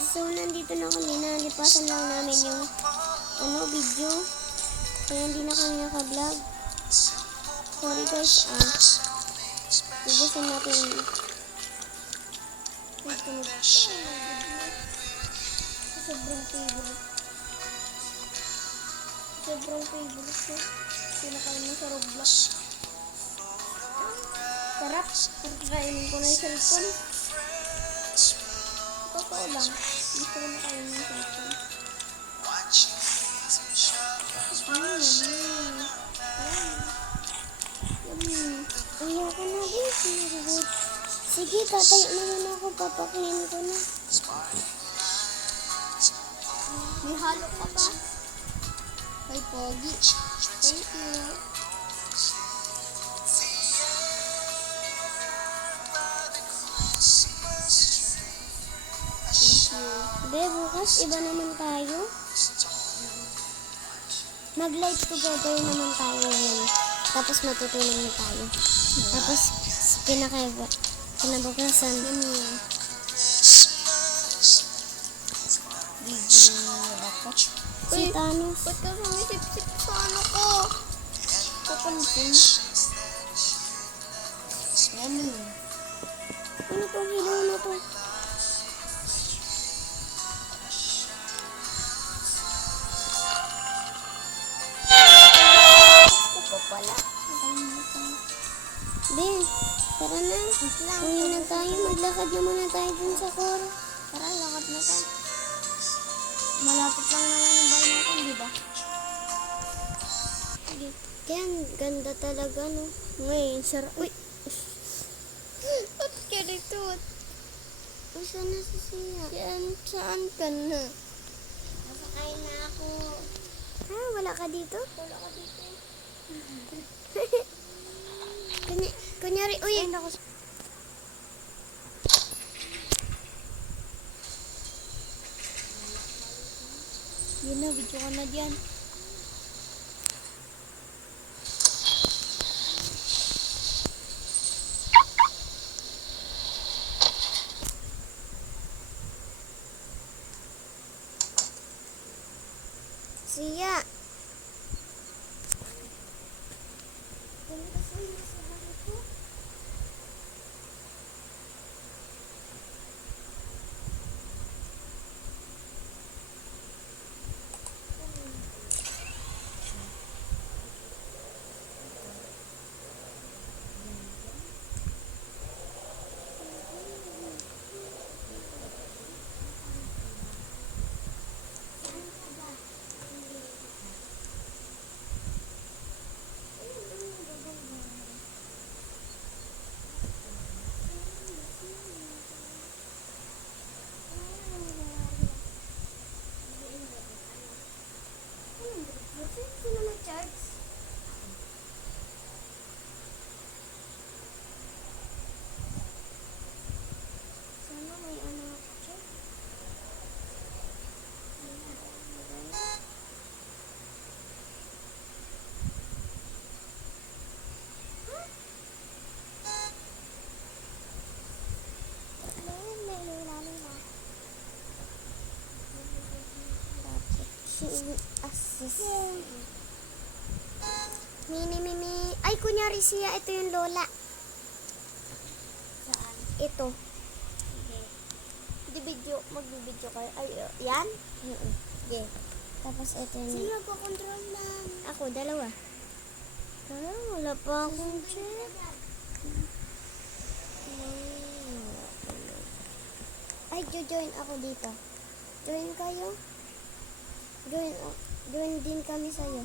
guys, so nandito na kami. Nalipasan lang namin yung video. Kaya hindi na kami naka-vlog. Sorry guys, ubusin natin. Sobrang favorite. Sobrang favorite ko. Pinakain mo sa Roblox. Sarap. Kainin ko na yung cellphone. Totoo lang. Gusto ko na kainin yung cellphone. Ayoko na guys. Sige, tatayo naman ako. Papaklin ko na. May halo ka pa. Ay, pogi. Thank you. Be, bukas iba naman tayo. Mag-live together naman tayo ngayon. Tapos matutulog na tayo. Tapos kinabukasan si Thanos. Ba't ka sumisip-sip sa ano ko? Papansin. Ano to? Hilo na to. Pala. Be, tara na. Uwi na tayo. Maglakad na muna tayo dun sa core. Tara, lakad na tayo. Malapit lang naman yung bahay natin, di ba? Yan, ganda talaga, no? Ngayon, sarap. Uy! Ba't ganito? Saan na si Sia? Saan ka na? Nasakay na ako. Wala ka dito? Wala ka dito. Kunyari, uy! Yun na, video ka na dyan. Sia! Sino nag-charge? Sana may ano ako check. Mini. Ay, kunyari siya. Ito yung lola. Saan? Ito. Okay. Magbibideo kayo. Ay, yan? Okay. Tapos ito yung... Sino magpakontrol lang? Ako, dalawa. Wala pa akong check. Ay, join ako dito. Join kayo? Join din kami sa'yo.